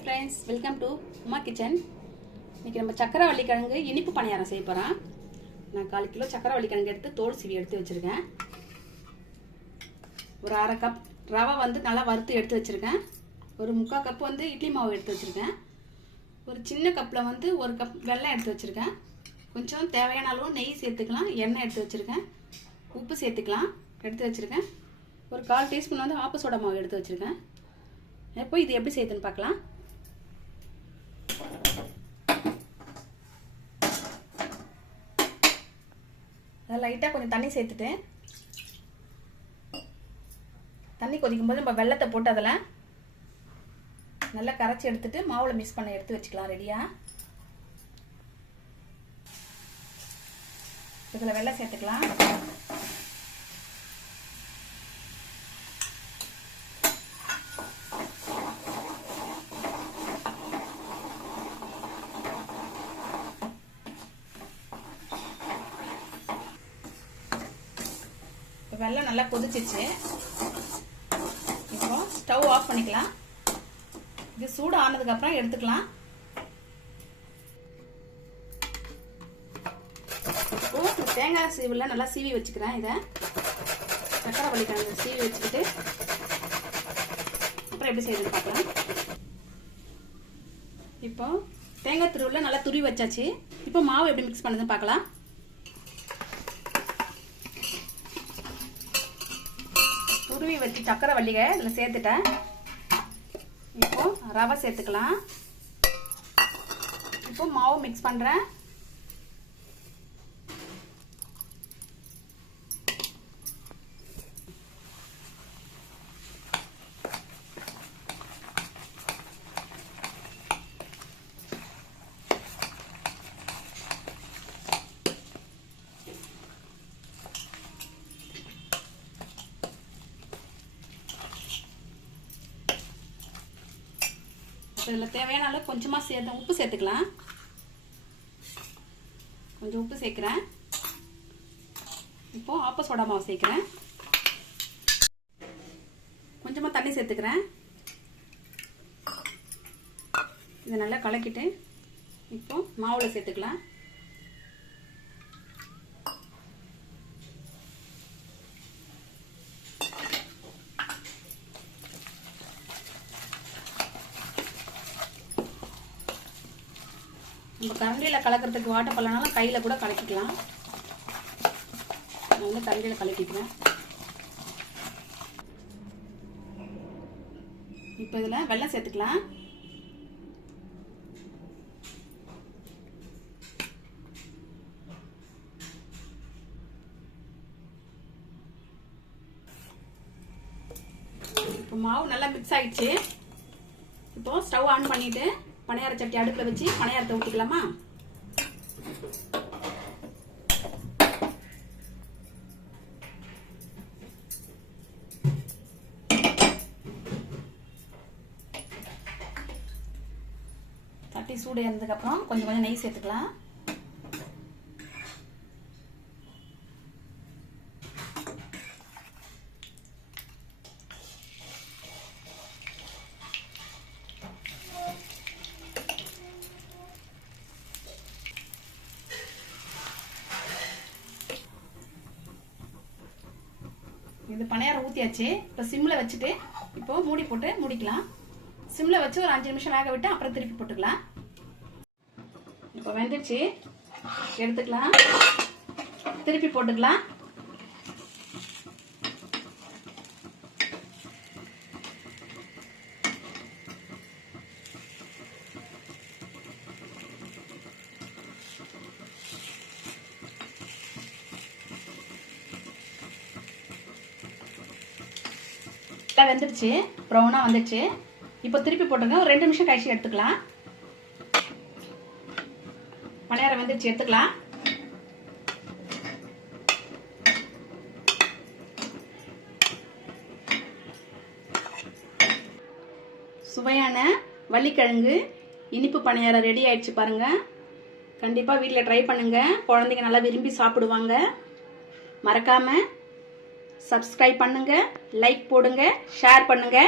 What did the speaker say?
Hi friends, welcome to Uma kitchen. இன்றைக்கி நம்ம சக்கரவள்ளி கிழங்கு இனிப்பு பணியாரம் செய்ய போகிறோம். நான் 1/4 கிலோ சக்கரவள்ளி கிழங்கு எடுத்து தோல் சீவி எடுத்து வச்சுருக்கேன். ஒரு 1/2 கப் ரவை நல்லா வறுத்து எடுத்து வச்சுருக்கேன். ஒரு 3/4 கப் இட்லி மாவு எடுத்து வச்சுருக்கேன். ஒரு சின்ன கப்பில் 1 கப் வெல்லம் எடுத்து வச்சுருக்கேன். கொஞ்சம் தேவையான அளவு நெய் சேர்த்துக்கலாம். எண்ணெய் எடுத்து வச்சுருக்கேன். உப்பு சேர்த்துக்கலாம் எடுத்து வச்சுருக்கேன். ஒரு 1/4 டீஸ்பூன் ஆப்ப சோடா மாவு எடுத்து வச்சுருக்கேன். இப்போ இது எப்படி செய்யுதுன்னு பார்க்கலாம். லைட்டாக கொஞ்சம் தண்ணி சேர்த்துட்டு தண்ணி கொதிக்கும் போது நம்ம வெல்லத்தை போட்டு அதில் நல்லா கரைச்சி எடுத்துட்டு மாவில் மிக்ஸ் பண்ண எடுத்து வச்சுக்கலாம். ரெடியாக இதில் வெல்லம் சேர்த்துக்கலாம். வெல்லம் நல்லா கொதிச்சிச்சு. இப்போ ஸ்டவ் ஆஃப் பண்ணிக்கலாம். இது சூடு ஆனதுக்கப்புறம் எடுத்துக்கலாம். இப்போ தேங்காய் சீவில் நல்லா சீவி வச்சுக்கிறேன். இதை சக்கரவள்ளி கிழங்கு சீவி வச்சுக்கிட்டு அப்புறம் எப்படி செய்யணும்னு பார்க்கலாம். இப்போ தேங்காய் துருவில் நல்லா துருவி வச்சாச்சு. இப்போ மாவு எப்படி மிக்ஸ் பண்ணுதுன்னு பார்க்கலாம். துருவி வச்சு சக்கரவள்ளியை இதில் சேர்த்துட்டேன். இப்போ ரவை சேர்த்துக்கலாம். இப்போ மாவு மிக்ஸ் பண்ணுறேன். இதில் தேவையான அளவு கொஞ்சமாக சேர்த்து உப்பு சேர்த்துக்கலாம். கொஞ்சம் உப்பு சேர்க்குறேன். இப்போ ஆப்ப சோடா மாவு சேர்க்குறேன். கொஞ்சமாக தண்ணி சேர்த்துக்கிறேன். இதை நல்லா கலக்கிட்டு இப்போ மாவில் சேர்த்துக்கலாம். நம்ம கரண்டியில் கலக்கிறதுக்கு வாட்டர் பல்லனாலும் கையில் கூட கலக்கிக்கலாம். நான் கரண்டியில் கலக்கிக்கிறேன். இப்போ இதில் வெல்லம் சேர்த்துக்கலாம். இப்போ மாவு நல்லா மிக்ஸ் ஆயிடுச்சு. இப்போ ஸ்டவ் ஆன் பண்ணிட்டு பணியார சட்டி அடுப்பில் வச்சு பணியாரத்தை ஊற்றிக்கலாமா. சட்டி சூடு ஏறினதுக்கப்புறம் கொஞ்சம் நெய் சேர்த்துக்கலாம். இது பணியாரம் ஊற்றியாச்சு. இப்போ சிம்மில் வச்சுட்டு இப்போ மூடி போட்டு மூடிக்கலாம். சிம்மில் வச்சு ஒரு 5 நிமிஷம் வேக விட்டு அப்புறம் திருப்பி போட்டுக்கலாம். இப்போ வெந்துடுச்சு, எடுத்துக்கலாம். திருப்பி போட்டுக்கலாம். வெந்துடுச்சு, ப்ரௌனாக வந்துடுச்சு. இப்போ திருப்பி போட்டுங்க. ஒரு 2 நிமிஷம் கழிச்சு எடுத்துக்கலாம். பணியாரம் வெந்துடுச்சு, எடுத்துக்கலாம். சுவையான வள்ளிக்கிழங்கு இனிப்பு பணியாரம் ரெடி ஆயிடுச்சு பாருங்க. கண்டிப்பாக வீட்டில் ட்ரை பண்ணுங்க. குழந்தைங்க நல்லா விரும்பி சாப்பிடுவாங்க. மறக்காம சப்ஸ்கிரைப் பண்ணுங்க, லைக் போடுங்க, ஷேர் பண்ணுங்க.